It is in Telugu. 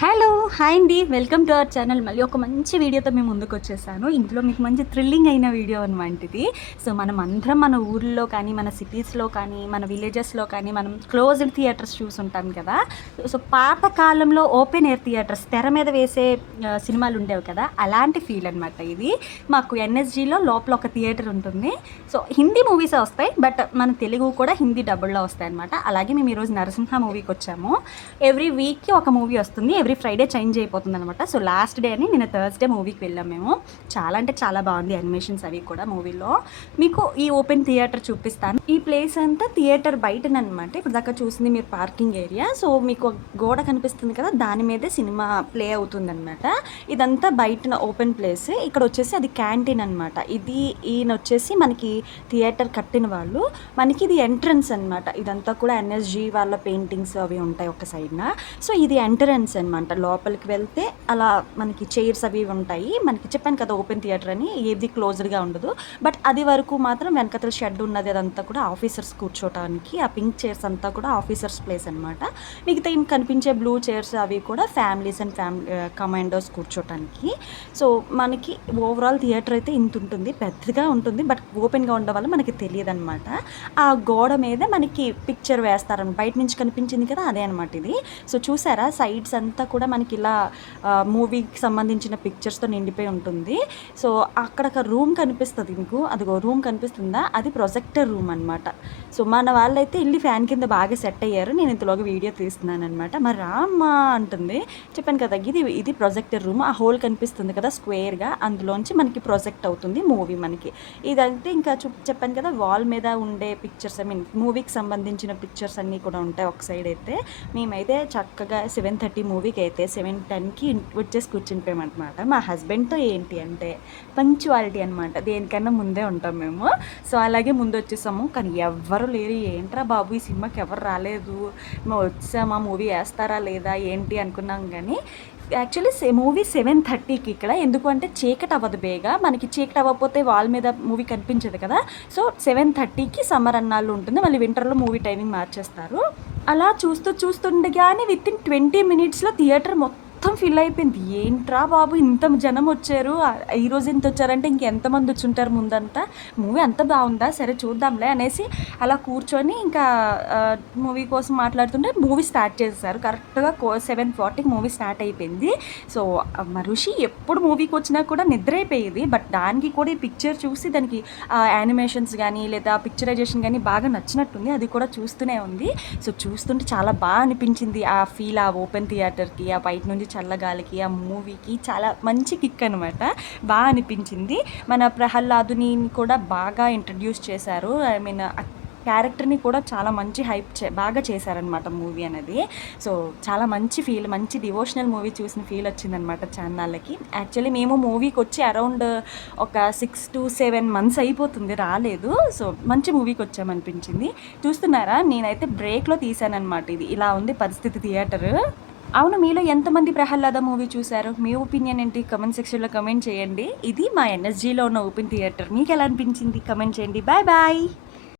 హలో హాయ్ అండి. Welcome to our channel. మళ్ళీ ఒక మంచి వీడియోతో మేము ముందుకు వచ్చేసాను. ఇంట్లో మీకు మంచి థ్రిల్లింగ్ అయిన వీడియో అనమాట సో మనం అందరం మన ఊర్లో కానీ మన సిటీస్లో కానీ మన విలేజెస్లో కానీ మనం క్లోజ్డ్ థియేటర్స్ చూసుంటాం కదా. సో పాత కాలంలో ఓపెన్ ఎయిర్ థియేటర్స్ తెర మీద వేసే సినిమాలు ఉండేవి కదా. అలాంటి ఫీల్ అనమాట ఇది. మాకు ఎన్ఎస్జీలో లోపల ఒక థియేటర్ ఉంటుంది. సో హిందీ మూవీస్ వస్తాయి బట్ మన తెలుగు కూడా హిందీ డబుల్లో వస్తాయి అనమాట అలాగే మేము ఈరోజు నరసింహ మూవీకి వచ్చాము. ఎవ్రీ వీక్కి ఒక మూవీ వస్తుంది. ఎవ్రీ ఫ్రైడే చేంజ్ అయిపోతుంది అనమాట సో లాస్ట్ డే అని నేను థర్స్డే మూవీకి వెళ్ళాం మేము. చాలా అంటే చాలా బాగుంది అనిమేషన్స్ అవి కూడా మూవీలో. మీకు ఈ ఓపెన్ థియేటర్ చూపిస్తాను. ఈ ప్లేస్ అంతా థియేటర్ బయటనమాట ఇప్పుడు దాకా చూసింది మీరు పార్కింగ్ ఏరియా. సో మీకు గోడ కనిపిస్తుంది కదా దాని మీదే సినిమా ప్లే అవుతుంది అనమాట ఇదంతా బయట ఓపెన్ ప్లేస్. ఇక్కడ వచ్చేసి అది క్యాంటీన్ అనమాట ఇది ఈయన వచ్చేసి మనకి థియేటర్ కట్టిన వాళ్ళు. మనకి ఇది ఎంట్రన్స్ అనమాట ఇదంతా కూడా ఎన్ఎస్జి వాళ్ళ పెయింటింగ్స్ అవి ఉంటాయి ఒక సైడ్న. సో ఇది ఎంట్రన్స్ అనమాట లోపలికి వెళ్తే అలా మనకి చైర్స్ అవి ఉంటాయి. మనకి చెప్పాను కదా ఓపెన్ థియేటర్ అని ఏది క్లోజ్డ్గా ఉండదు. బట్ అది వరకు మాత్రం వెనకతల షెడ్ ఉన్నది అదంతా కూడా ఆఫీసర్స్ కూర్చోటానికి ఆ పింక్ చైర్స్ అంతా కూడా ఆఫీసర్స్ ప్లేస్ అనమాట. మిగతా ఇంక కనిపించే బ్లూ చైర్స్ అవి కూడా ఫ్యామిలీస్ అండ్ ఫ్యామిలీ కమాండోస్ కూర్చోటానికి. సో మనకి ఓవరాల్ థియేటర్ అయితే ఇంత ఉంటుంది. పెద్దగా ఉంటుంది. బట్ ఓపెన్గా ఉండడం వల్ల మనకి తెలియదు అనమాట ఆ గోడ మీద మనకి పిక్చర్ వేస్తారని బయట నుంచి కనిపించింది కదా అదే అనమాట ఇది. సో చూసారా? సైడ్స్ అంతా కూడా మనకి ఇలా మూవీకి సంబంధించిన పిక్చర్స్తో నిండిపోయి ఉంటుంది. సో అక్కడ ఒక రూమ్ కనిపిస్తుంది మీకు. అదిగో రూమ్ కనిపిస్తుందా? అది ప్రొజెక్టర్ రూమ్ అనమాట సో మన వాళ్ళైతే ఇల్లు ఫ్యాన్ కింద బాగా సెట్ అయ్యారు. నేను ఇంతలోగా వీడియో తీస్తున్నాను అనమాట మరి రామ్మా అంటుంది చెప్పాను కదా ఇది ఇది ప్రొజెక్టర్ రూమ్ ఆ హోల్ కనిపిస్తుంది కదా స్క్వేర్గా అందులోంచి మనకి ప్రొజెక్ట్ అవుతుంది మూవీ మనకి. ఇదంటే ఇంకా చూ చెప్పాను కదా వాల్ మీద ఉండే పిక్చర్స్ ఐ మీన్ మూవీకి సంబంధించిన పిక్చర్స్ అన్నీ కూడా ఉంటాయి ఒక సైడ్ అయితే. మేమైతే చక్కగా సెవెన్ థర్టీ మూవీకి అయితే సెవెన్ టెన్కి వచ్చేసి కూర్చుంటామన్నమాట. మా హస్బెండ్తో ఏంటి అంటే పంచువాలిటీ అనమాట దేనికన్నా ముందే ఉంటాం మేము. సో అలాగే ముందు వచ్చేసాము కానీ ఎవ్వరు లేరు. ఏంట్రా బాబు ఈ సినిమాకి ఎవరు రాలేదు? మేము వచ్చామా? మూవీ వేస్తారా లేదా? ఏంటి అనుకున్నాం కానీ యాక్చువల్లీ మూవీ సెవెన్ థర్టీకి ఇక్కడ. ఎందుకు అంటే చీకటి అవ్వదు బేగా. మనకి చీకటి అవ్వకపోతే వాల్ మీద మూవీ కనిపించదు కదా. సో సెవెన్ థర్టీకి సమ్మర్ అన్నాళ్ళు ఉంటుంది. మళ్ళీ వింటర్లో మూవీ టైమింగ్ మార్చేస్తారు. అలా చూస్తూ చూస్తుండగానే విత్ ఇన్ ట్వంటీ మినిట్స్లో థియేటర్ మొత్తం మొత్తం ఫిల్ అయిపోయింది. ఏంట్రా బాబు ఇంత జనం వచ్చారు? ఈ రోజు ఎంత వచ్చారంటే ఇంకెంతమంది వచ్చుంటారు ముందంతా? మూవీ అంత బాగుందా? సరే చూద్దాంలే అనేసి అలా కూర్చొని ఇంకా మూవీ కోసం మాట్లాడుతుంటే మూవీ స్టార్ట్ చేసేసారు. కరెక్ట్గా కో సెవెన్ ఫార్టీకి మూవీ స్టార్ట్ అయిపోయింది. సో మా ఋషి ఎప్పుడు మూవీకి వచ్చినా కూడా నిద్ర అయిపోయేది బట్ దానికి కూడా ఈ పిక్చర్ చూసి దానికి యానిమేషన్స్ కానీ లేదా పిక్చరైజేషన్ కానీ బాగా నచ్చినట్టుంది. అది కూడా చూస్తూనే ఉంది. సో చూస్తుంటే చాలా బాగా అనిపించింది ఆ ఫీల్ ఆ ఓపెన్ థియేటర్కి ఆ బయట నుంచి చల్లగాలికి ఆ మూవీకి చాలా మంచి కిక్ అనమాట బాగా అనిపించింది. మన ప్రహ్లాదుని కూడా బాగా ఇంట్రడ్యూస్ చేశారు. ఐ మీన్ క్యారెక్టర్ని కూడా చాలా మంచి హైప్ చే బాగా చేశారనమాట మూవీ అనేది. సో చాలా మంచి ఫీల్ మంచి డివోషనల్ మూవీ చూసిన ఫీల్ వచ్చిందనమాట ఛానళ్ళకి యాక్చువల్లీ మేము మూవీకి వచ్చి అరౌండ్ ఒక సిక్స్ టు సెవెన్ మంత్స్ అయిపోతుంది రాలేదు. సో మంచి మూవీకి వచ్చామనిపించింది. చూస్తున్నారా? నేనైతే బ్రేక్లో తీసానమాట ఇది. ఇలా ఉంది పరిస్థితి థియేటర్. అవును మీలో ఎంతమంది ప్రహ్లాద మూవీ చూశారు? మీ ఒపీనియన్ ఏంటి? కమెంట్ సెక్షన్లో కమెంట్ చేయండి. ఇది మా ఎన్ఎస్జీలో ఉన్న ఓపెన్ థియేటర్. మీకు ఎలా అనిపించింది? కమెంట్ చేయండి. Bye bye.